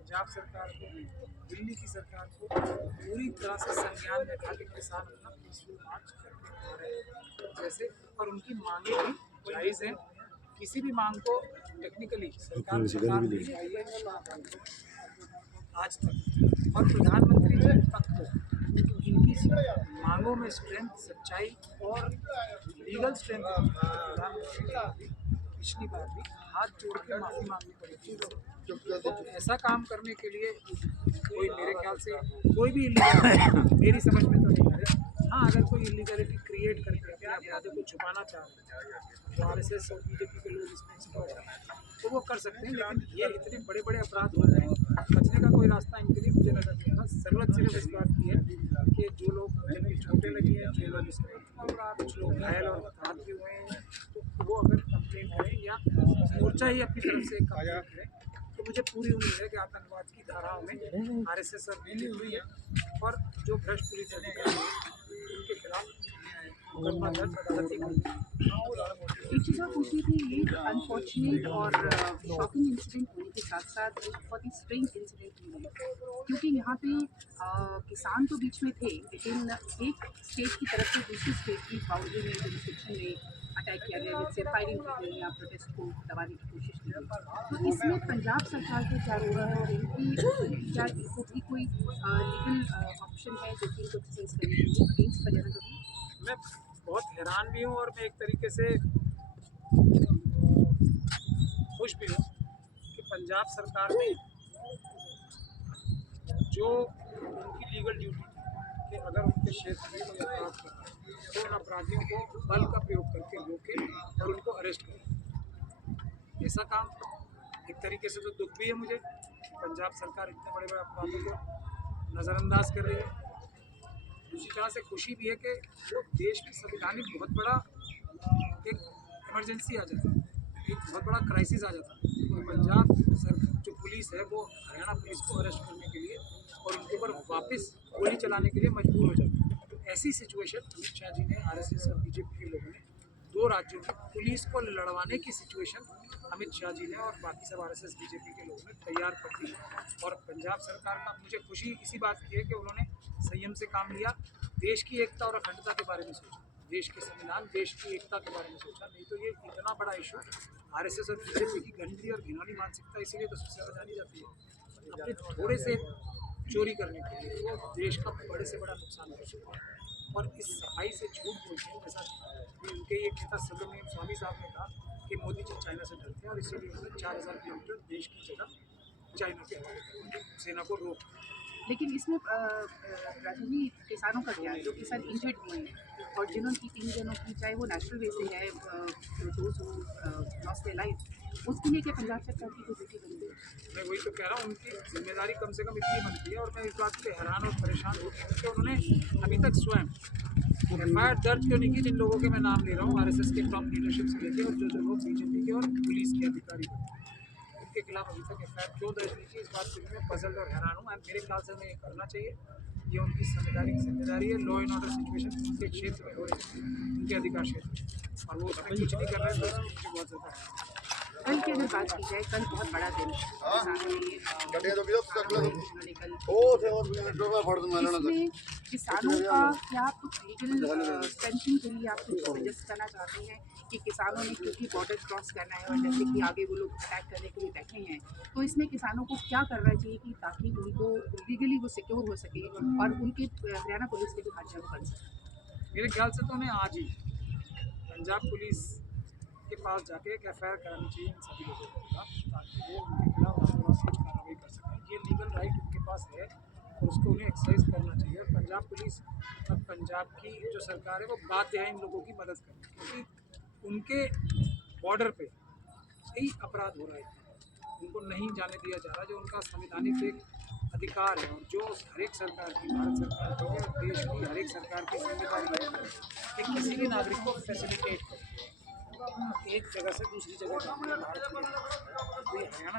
पंजाब सरकार को, दिल्ली की सरकार को पूरी तरह से संज्ञान में था कि किसान अपना पीसफुल मार्च करके आ रहे हैं जैसे, और उनकी मांगे भी जायज़ हैं। किसी भी मांग को टेक्निकली सरकार नकार नहीं पाई है आज तक, और प्रधानमंत्री जी तक को इनकी मांगों में स्ट्रेंथ, सच्चाई और लीगल स्ट्रेंथ प्रधानमंत्री जी को पिछली बार भी हाथ जोड़ के माफ़ी मांगनी पड़ी थी। तो ऐसा काम करने के लिए कोई, मेरे ख्याल से कोई भी इलीगल मेरी समझ में तो नहीं आ रही। हाँ, अगर कोई इलीगलिटी क्रिएट करके अपने अपराधों को छुपाना चाह रहे हैं जो आरएसएस और बीजेपी के लोग इसमें एक्सपर्ट हैं तो वो कर सकते हैं, लेकिन ये इतने बड़े बड़े अपराध हो रहे हैं, बचने का कोई रास्ता इनके लिए मुझे नजर नहीं आ रहा। ज़रूरत सिर्फ इस बात की है कि जो लोग जिनकी चोटें लगी हैं, जो लोग इसमें, और कुछ लोग घायल और हताहत भी हुए हैं, तो वो अगर कंप्लेन करें या मोर्चा ही अपनी तरफ से कंप्लेन करें, तो मुझे पूरी उम्मीद है कि आतंकवाद की धाराओं में आरएसएस और बीजेपी हुई है और जो भ्रष्ट पुलिस अधिकारी हैं उनके खिलाफ मुकदमा दर्ज अदालती एक चीज़ और पूछनी थी, ये अनफॉर्चुनेट और शॉकिंग इंसिडेंट होने के साथ साथ एक बहुत ही स्ट्रेंज इंसिडेंट भी है, क्योंकि यहाँ पे किसान तो बीच में थे, लेकिन एक स्टेट की तरफ से दूसरी स्टेट की बाउंड्री में, जुरिस्डिक्शन में अटैक किया गया, जिससे फायरिंग की गई या प्रोटेस्ट को दबाने की कोशिश की गई। तो इसमें पंजाब सरकार का क्या रोल है और इनकी क्या, इनको भी कोई लीगल ऑप्शन है जो कि इनको डिफेंस करने के लिए अगेंस्ट वगैरह कभी? मैं बहुत हैरान भी हूँ और मैं एक तरीके से खुश भी हूँ कि पंजाब सरकार ने जो उनकी लीगल ड्यूटी थी कि अगर उनके क्षेत्र में कोई अपराध कर रहा है तो उन अपराधियों को बल का प्रयोग करके रोके और उनको अरेस्ट करें। ऐसा काम एक तरीके से तो दुख भी है मुझे, पंजाब सरकार इतने बड़े बड़े अपराधों को नज़रअंदाज कर रही है। दूसरी तरह से खुशी भी है कि वो देश में संविधानिक बहुत बड़ा एक इमरजेंसी आ जाता है, एक बहुत बड़ा क्राइसिस आ जाता है, तो पंजाब सर जो पुलिस है वो हरियाणा पुलिस को अरेस्ट करने के लिए और उनके ऊपर वापस गोली चलाने के लिए मजबूर हो जाती है। तो ऐसी सिचुएशन अमित शाह जी ने, आरएसएस और बीजेपी के लोगों ने, दो राज्यों में पुलिस को लड़वाने की सिचुएशन अमित शाह जी ने और बाकी सब आरएसएस बीजेपी के लोगों ने तैयार कर दी। और पंजाब सरकार का मुझे खुशी इसी बात की है कि उन्होंने संयम से काम लिया, देश की एकता और अखंडता के बारे में सोचा, देश के संविधान, देश की एकता के बारे में सोचा। नहीं तो ये इतना बड़ा इशू आरएसएस और बीजेपी की गंदी और घिनौनी मानसिकता इसीलिए तो सबसे ज़्यादा जानी जाती है, अपने थोड़े से चोरी करने के लिए वो देश का बड़े से बड़ा नुकसान कर सकते हैं। और इस सफाई से झूठ बोलते हैं, जैसा कि उनके एक नेता सुब्रमण्यम स्वामी साहब ने कहा कि मोदी जी चाइना से डरते हैं और इसीलिए उन्होंने 4000 किलोमीटर देश की जगह चाइना के हवाले कर दी, सेना को रोक। लेकिन इसमें राजू जी, किसानों का क्या है, जो किसान इंजर्ड हुए हैं और जिन्होंने 3 जनों की, चाहे वो नेचुरल वे से है, दोज लॉस्ट देयर लाइफ, उसके लिए क्या पंजाब सरकार की कोई ड्यूटी बनती है? मैं वही तो कह रहा हूँ, उनकी जिम्मेदारी कम से कम इतनी बनती है। और मैं इस बात पे हैरान और परेशान हूँ कि उन्होंने अभी तक स्वयं एफआईआर दर्ज क्यों नहीं की जिन लोगों के मैं नाम ले रहा हूँ, आरएसएस के टॉप लीडरशिप से लेकर और जो लोग बीजेपी के और पुलिस के अधिकारी बने, उनके खिलाफ अभी तक एफआईआर क्यों दर्ज नहीं की, इस बात से मैं पजल्ड और हैरान हूँ। मेरे ख्याल से उन्हें ये करना चाहिए, ये उनकी जिम्मेदारी है। लॉ एंड ऑर्डर सिचुएशन उनके क्षेत्र में हो रही है, उनके अधिकार क्षेत्र में, और वो उसमें कुछ नहीं कर रहे हैं, तो मुझे बहुत ज़्यादा। कल की अगर बात की जाए, कल बहुत बड़ा दिन किसानों ने इसमें किसानों का क्या कुछ लीगल स्ट्रेंथिंग के लिए आप कुछ सजेस्ट करना चाहते हैं कि किसानों ने, क्योंकि बॉर्डर क्रॉस करना है और जैसे कि आगे वो लोग अटैक करने के लिए बैठे हैं, तो इसमें किसानों को क्या करना चाहिए कि ताकि उनको लीगली वो सिक्योर हो सके और उनके हरियाणा पुलिस के भी हाथ बन सके? मेरे ख्याल से तो उन्हें आज ही पंजाब पुलिस के पास जाके एक एफआईआर करानी चाहिए इन सभी लोगों के खिलाफ, ताकि वो उनके खिलाफ कुछ कार्रवाई कर सकें। ये लीगल राइट उनके पास है और उसको उन्हें एक्सरसाइज करना चाहिए। और पंजाब पुलिस और पंजाब की जो सरकार है वो बाध्य है इन लोगों की मदद करने, क्योंकि उनके बॉर्डर पे कई अपराध हो रहे हैं, उनको नहीं जाने दिया जा रहा, जो उनका संवैधानिक एक अधिकार है और जो हर एक सरकार की, भारत सरकार की और देश की हर एक सरकार की जिम्मेदारी है कि किसी भी नागरिक को फैसिलिटेट करें एक जगह से दूसरी जगह जाने में। भारत में हरियाणा